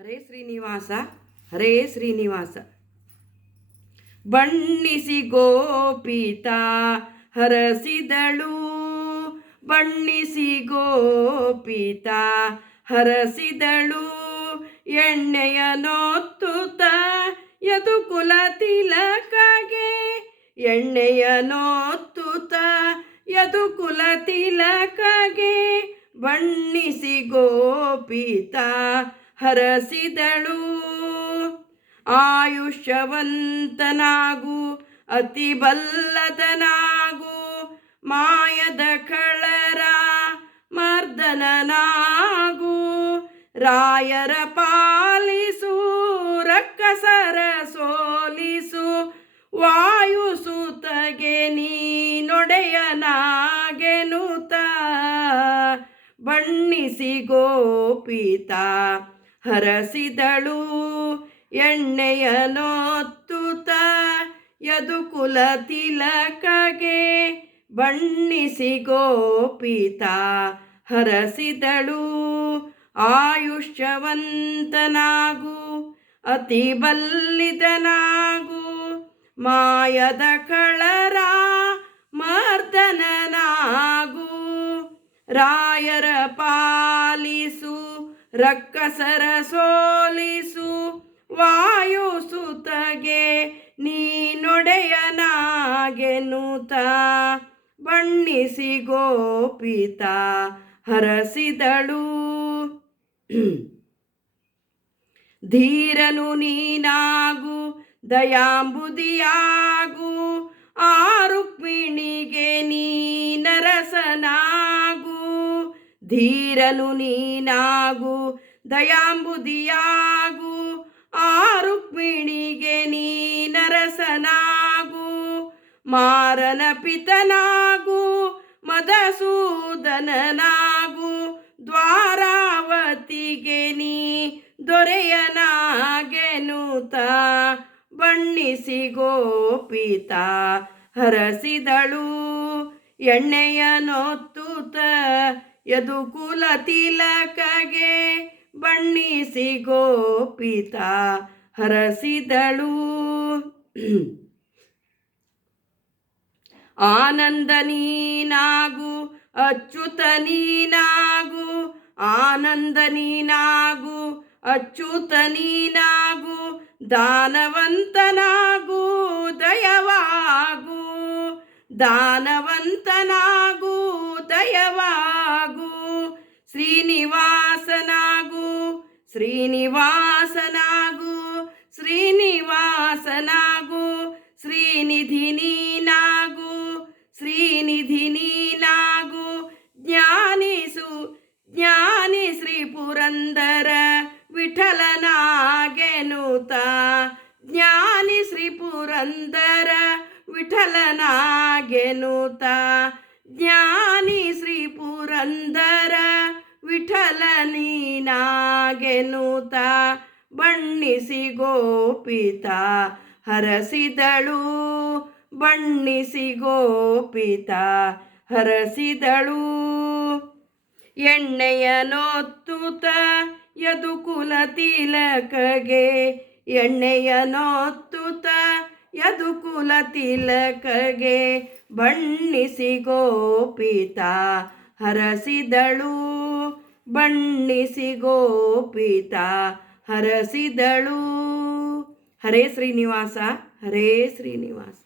ಹರೇ ಶ್ರೀನಿವಾಸ ಹರೇ ಶ್ರೀನಿವಾಸ. ಬಣ್ಣಿಸಿ ಗೋಪಿತ ಹರಸಿದಳು, ಬಣ್ಣಿಸಿ ಗೋಪಿತ ಹರಸಿದಳು. ಎಣ್ಣೆಯ ನೋತ್ತುತ ಯದುಕುಲ ತಿಲಕಗೆ, ಎಣ್ಣೆಯ ನೋತ್ತುತ ಯದುಕುಲ ತಿಲಕಗೆ. ಬಣ್ಣಿಸಿ ಗೋಪಿತ ಹರಸಿದಳು. ಆಯುಷ್ಯವಂತನಾಗು ಅತಿ ಬಲ್ಲದನಾಗು, ಮಾಯದ ಕಳರ ಮರ್ದನನಾಗು. ರಾಯರ ಪಾಲಿಸು ರಕ್ಕಸರ ಸೋಲಿಸು, ವಾಯುಸುತಗೆ ನೀನೊಡೆಯನಾಗೆನುತ. ಬಣ್ಣಿಸಿ ಗೋಪಿತ ಹರಸಿದಳು, ಎಣ್ಣೆಯ ನೋತ್ತುತ ಯದುಕುಲ ತಿಲಕಗೆ. ಬಣ್ಣಿಸಿ ಗೋಪಿತ ಹರಸಿದಳು. ಆಯುಷ್ಯವಂತನಾಗು ಅತಿ ಬಲ್ಲಿದನಾಗು, ಮಾಯದ ಕಳರ ಮರ್ದನನಾಗು. ರಾಯರ ಪಾಲಿಸು ರಕ್ಕಸರ ಸೋಲಿಸು, ವಾಯುಸುತಗೆ ನೀನೊಡೆಯನಾಗೆನುತ. ಬಣ್ಣಿಸಿ ಗೋಪಿತ ಹರಸಿದಳು. ಧೀರನು ನೀನಾಗು ದಯಾಂಬುದಿಯಾಗು, ಆ ರುಕ್ಮಿಣಿಗೆ ನೀನರಸನಾಗು. ಧೀರನು ನೀನಾಗು ದಯಾಂಬುದಿಯಾಗು, ಆ ರುಕ್ಮಿಣಿಗೆ ನೀನರಸನಾಗು. ಮಾರನ ಪಿತನಾಗು ಮಧುಸೂದನನಾಗು, ದ್ವಾರಾವತಿಗೆ ನೀ ದೊರೆಯನಾಗೆನುತ. ಬಣ್ಣಿಸಿ ಗೋಪಿತ ಹರಸಿದಳು. ಎಣ್ಣೆಯ ನೋತ್ತುತ ಯದುಕುಲ ತಿಲಕಗೆ. ಬಣ್ಣಿಸಿ ಗೋಪಿತ ಹರಸಿದಳು. ಆನಂದ ನೀನಾಗು ಅಚ್ಯುತ ನೀನಾಗು, ಆನಂದ ನೀನಾಗು ಅಚ್ಯುತ ನೀನಾಗು. ದಾನವಂತನಾಗು ದಯವಾಗು, ದಾನವಂತನಾಗು ದಯವಾಗು. ಶ್ರೀನಿವಾಸನಾಗು ಶ್ರೀನಿವಾಸನಾಗು, ಶ್ರೀನಿವಾಸನಾಗು. ಶ್ರೀನಿಧಿ ನೀನಾಗು ಶ್ರೀನಿಧಿ ನೀನಾಗು. ಜ್ಞಾನಿಸು ಜ್ಞಾನಿ ಶ್ರೀ ಪುರಂದರ ವಿಠಲನಾಗೆನುತ. ಜ್ಞಾನಿ ಶ್ರೀ ಪುರಂದರ ವಿಠಲನಾಗೆನುತ. ಜ್ಞಾನಿ ಶ್ರೀ ಪುರಂದರ ವಿಠಲ ನೀನಾಗೆನುತ. ಬಣ್ಣಿಸಿ ಗೋಪಿತ ಹರಸಿದಳು. ಬಣ್ಣಿಸಿ ಗೋಪಿತ ಹರಸಿದಳು. ಎಣ್ಣೆಯ ನೋತ್ತುತ ಯದುಕುಲ ತಿಲಕಗೆ, ಎಣ್ಣೆಯ ನೋತ್ತುತ ಯದುಕುಲ ತಿಲಕಗೆ. ಬಣ್ಣಿಸಿ ಗೋಪಿತ ಹರಸಿದಳು. ಬಣ್ಣಿಸಿ ಗೋಪಿತ ಹರಸಿದಳು. ಹರೇ ಶ್ರೀನಿವಾಸ ಹರೇ ಶ್ರೀನಿವಾಸ.